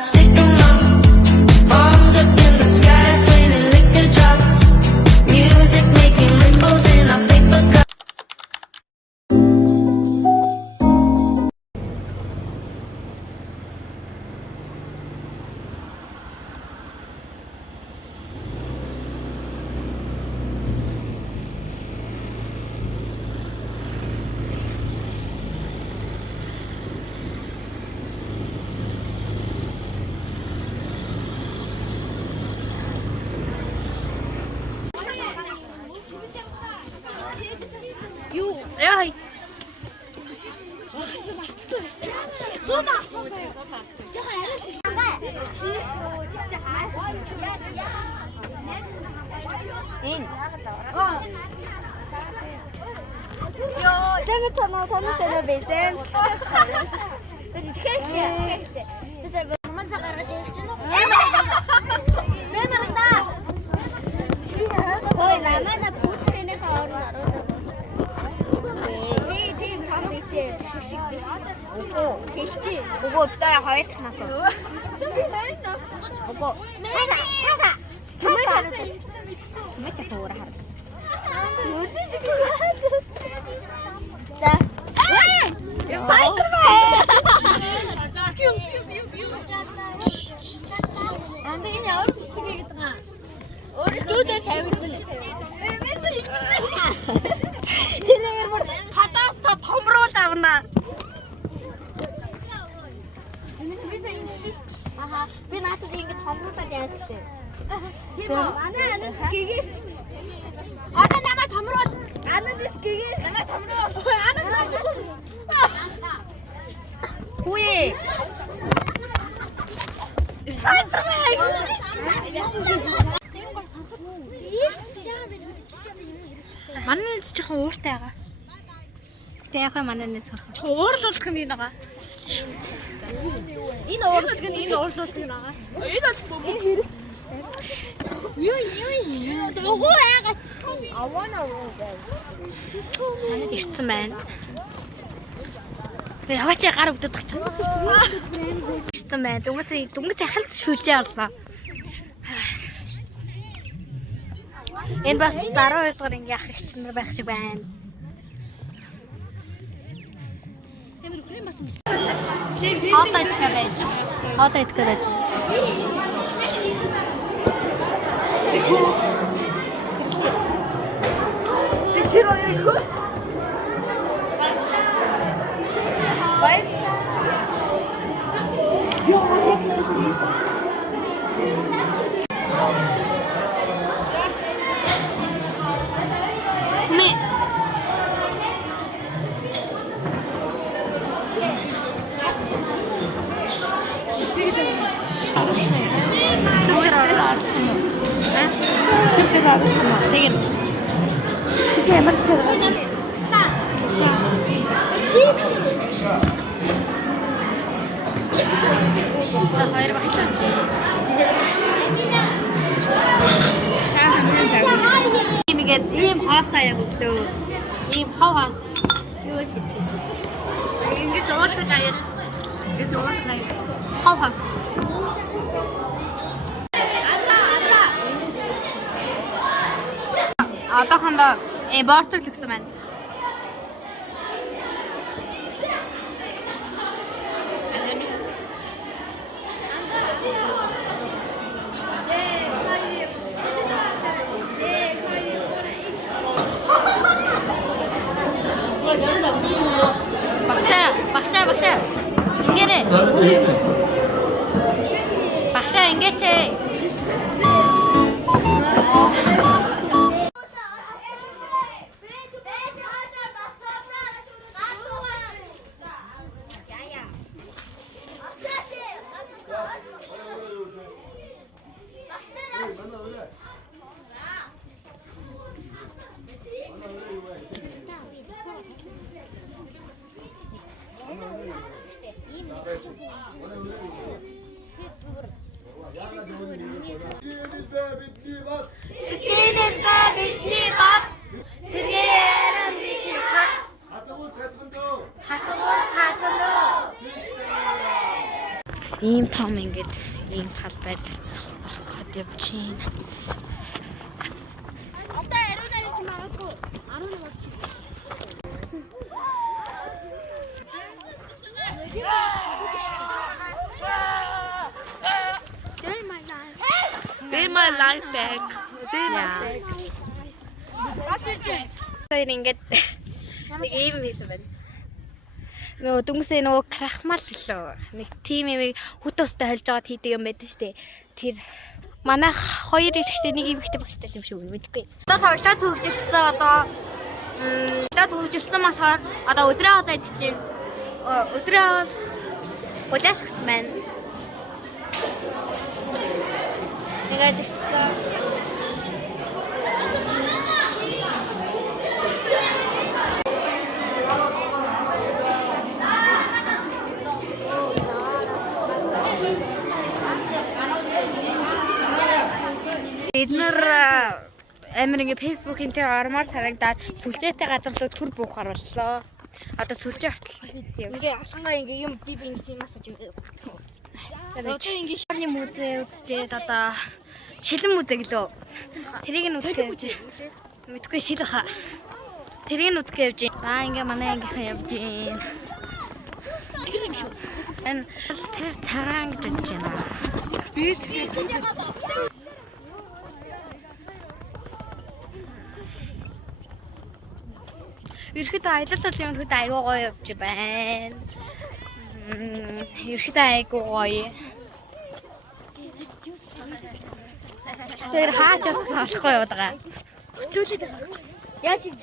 stick 'em up. Arms up in the sky, raining liquor drops. Music making ripples in our paper cups. Яй. Сайн мэцэнэ таны санаа байсан. Тэгэхээр бисаа ман цагаараа явж байна уу? Бэ маранда. Ой намана пүүцтэйний хаорн аруулаа. Би тийм том бичээ шиг биш. Оо хэлчи. Өгөө та хоёр нас. Өгөө. Таса. Тэмээ туура хар. Өдөө шиг хаач. За. Андгийн явж ирсэн гэдэг юм. Өөрөөр тавьчихсан. Тэнийг бүр хатаас та томруулж авна. Бисаа ингэсэн. Аха. Би наатад ингэ томруулаад яачихсан. Тийм үү? Манай анаа гэгээ. Анаа намайг томруулаад. Анаа дэс гэгээ. Намайг томруулаад. Анаа томруулаад. Хүйе. Манай нэг жоохон ууртай байгаа. Тэ яхаа манай нэг цорх. Уурлуулдаг нь энэ байгаа. Энэ уурлуулдаг нь энэ уурлуулдаг нь байгаа. Энэ хэрэг. Юу. Өгөө яагач. Авана уу. Манай ирсэн байна. Яваач гар өвдөд тах чинь. Ирсэн байна. Дүнгийн хальт шүлжээ орлоо. Энэ бас 12 дугаар ингээ ах их чинь байх шиг байна. Ямар хөрийн басан биш. Хоолой идэх байж. Тэгээд би ямар ч царай. За. Чипс. За хоёр багтаач. Имгээд ийм хаасаа яг өглөө. Ийм хаваас юу ч Ингээд зовоотой гаяа. хаваас. Одоохондоо борцол гэсэн байна. Багшаа. Ингээрэй. Багшаа ингэч. ийм том ингээд ийм талбайд ороход явж байна. Одоо ариун нарийнч магадгүй 11 болчих. They my life back. They my back. Тэр ингээд ийм хийсэн байна. Нөгөө дүнсээ нөгөө крахмал гэлөө. Нэг тим юм хүт устай холж аваад хийдэг юм байдаг штэ. Тэр манай хоёр эрэхтэй нэг эмэгтэй багштай юм шиг үгүй мэдгүй. Одоо тоглолтоо төгжөлцсөн одоо төгжөлцсөн болохоор одоо өдрөө болоо идэж байна. Өдрөө удааш гисэн байна. Нэгэ жигсэн. Эднэр амир ингээ фэйсбүүкийн дээр ормоор харагдаад сүлжээтэй газар руу төр буухаар боллоо. Одоо сүлжээ артал. Ингээ алхангаа ингээ юм би ингэсэн юм асаж. Одоо ингээ хорны музей үзчихэд одоо шилэн музей гэлөө. Тэрийг нь үзэх явж байна. Мэдгүй шил баха. Тэрийг нь үзэх явж байна. За ингээ манай ангийнхан явж байна. Тэр юм шүү. Тэр цагаан гэж бодож байна. Би ерөөхдөө аялал юм ерөөхдөө айгуу гоё явж байна. Ерөөхдөө айгуу гоё. Тэр хаач салахгүй яваад байгаа. Хөтөлөд байгаа. Яаж юм?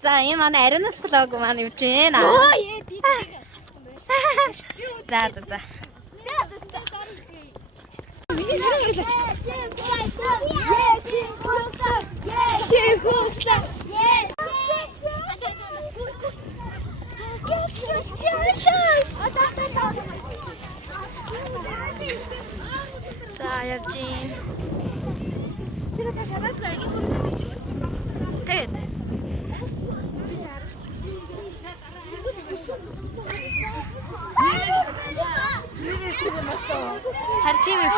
За энэ манай Ариунас влог маань явж байна. Оо яа би тийг. За. Миний сарай хэлээч. За явж гин. Тэгээд Хар тийм юм.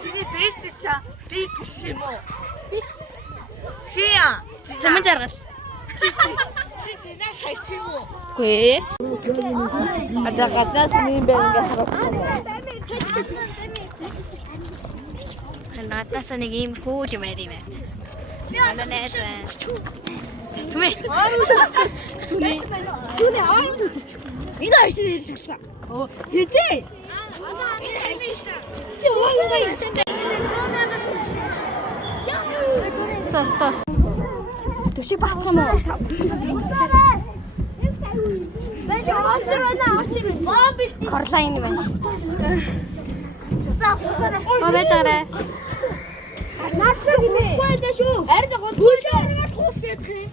Чиний бэст чаа би биш юм уу? Биш. Хиа. Чамд жаргаш. Чи нэ хайц юм уу? Гүй. Одоо гаднаас нэм байна гэж харсан. Гаднаас нэг юм хүү юм ярив байна. Манай найз байна. Түмэ. Сүний аав төлөж. Энэ хайшин салсан. Оо хэдэ? Чи уугаа яасан бэ? Стоп. Төшиг баах юм уу? Бэж очроо. Корлайн байна. За хусаа. Бэж гараа. Наасраг гинэ. Хөөе шүү. Ард гол хөөе. Туус гэдэг.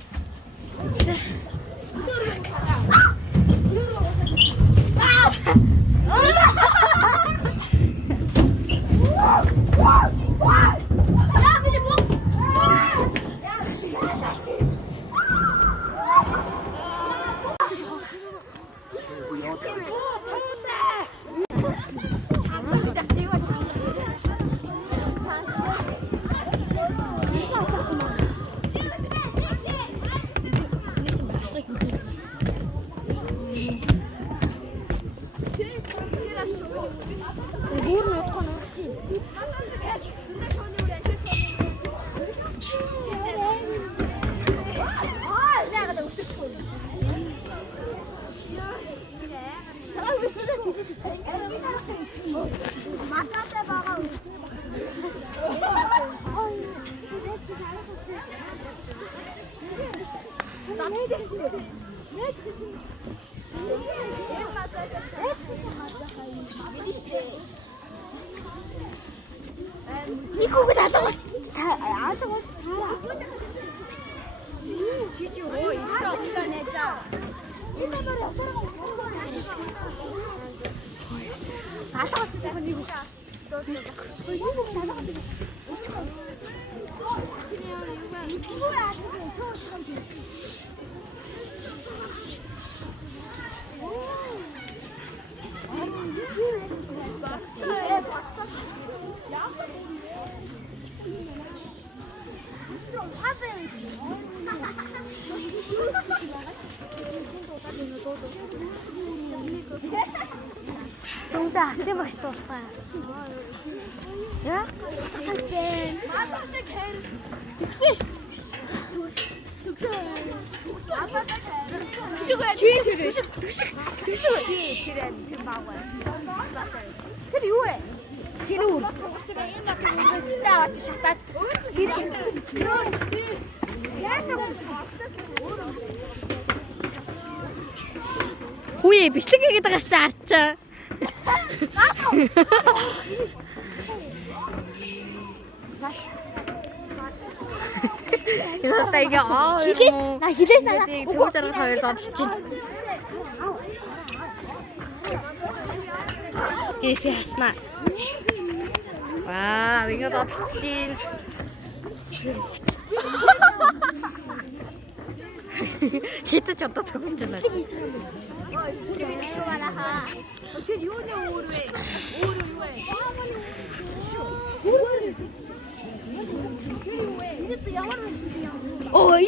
Никогд алгаа. Алгаа. Чичи ой, это не за. Дүнсээ хацсан багш дуулсан. Яа? Хацсан. Тэгсэн шүү. Тэр юу вэ? Тэр үү? Таавч шатаач. Хүүе бичлэг хийгээд байгаа шүү арчаа. Яа тайга аа. Хилээс наа. Төв жаргал хоёр зодолч чинь. Эс ясна. Ваа, винга додолчин. Хитэж одоо цогж байна. Тэр юуны өөр вэ? Өөр юу вэ? Ой.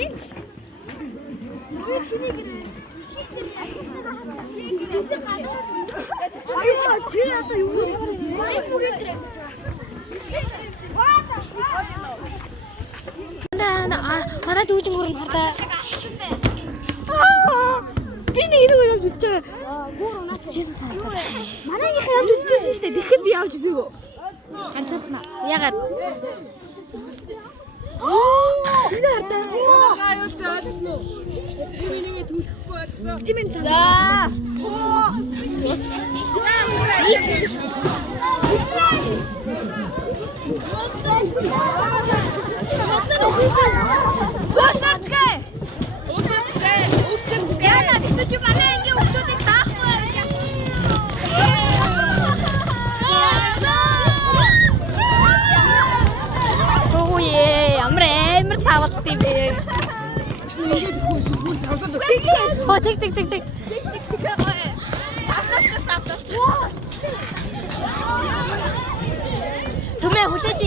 Хараа дүүжин гөрн хардаа. Би нэг явж үтчээ. Чисэн санагдаад. Манайх явж үтчихсэн шүү дээ. Тэгэхэд би явж ирсээгөө. Ганцаарна. Ягаад? Энэ хардаа. Аюултай ойлгосон уу? Би минийгээ түлхэхгүй ойлгосон. Жимэн. За. Босарчгээ. Яна гэсэн чи манай ингийн хүмүүсийг даахгүй. Ууе, амар савалт юм бэ. Чи ингэж хөөс авлаа. Оо тэг. Савлаач. Түмээ хүлээж.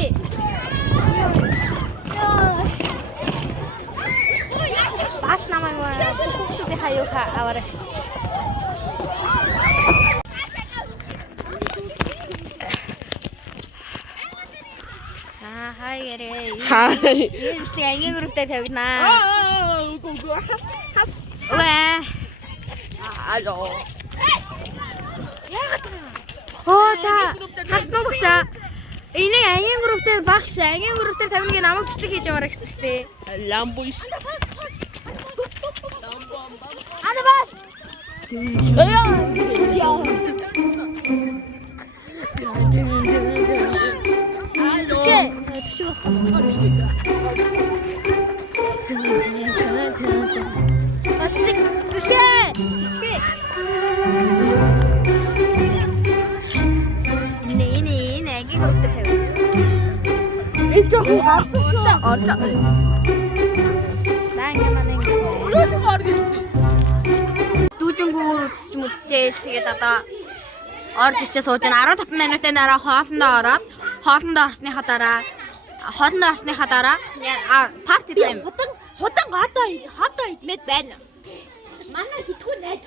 Бац намайг хүүхдүүдийн хаяуха аваарай. Хай гэрээ. Хай. Энэ бичлэг ангийн групптэй тавигнаа. Үгүй хас. Үгүй. Алло. Оо за. Хаснаа багшаа. Энийг ангийн групптэй багш, ангийн групптэй тавьныг намайг бичлэг хийж аваарай гэсэн шүү дээ. Ламбуш. Ана бас. Энэ ангийн групптэй тавь. Энэ жоохон гарсан. Орлоо. Ланга манай Өрөөс гаргасан. дүүжингүүр үзчихээл тэгээд одоо орж ирсээ сууж байна. 15 минутын дараа хоолндоо орсныхаа дараа парти тайм. Худан хатаа идмэд байна. Манай хитгүү найз.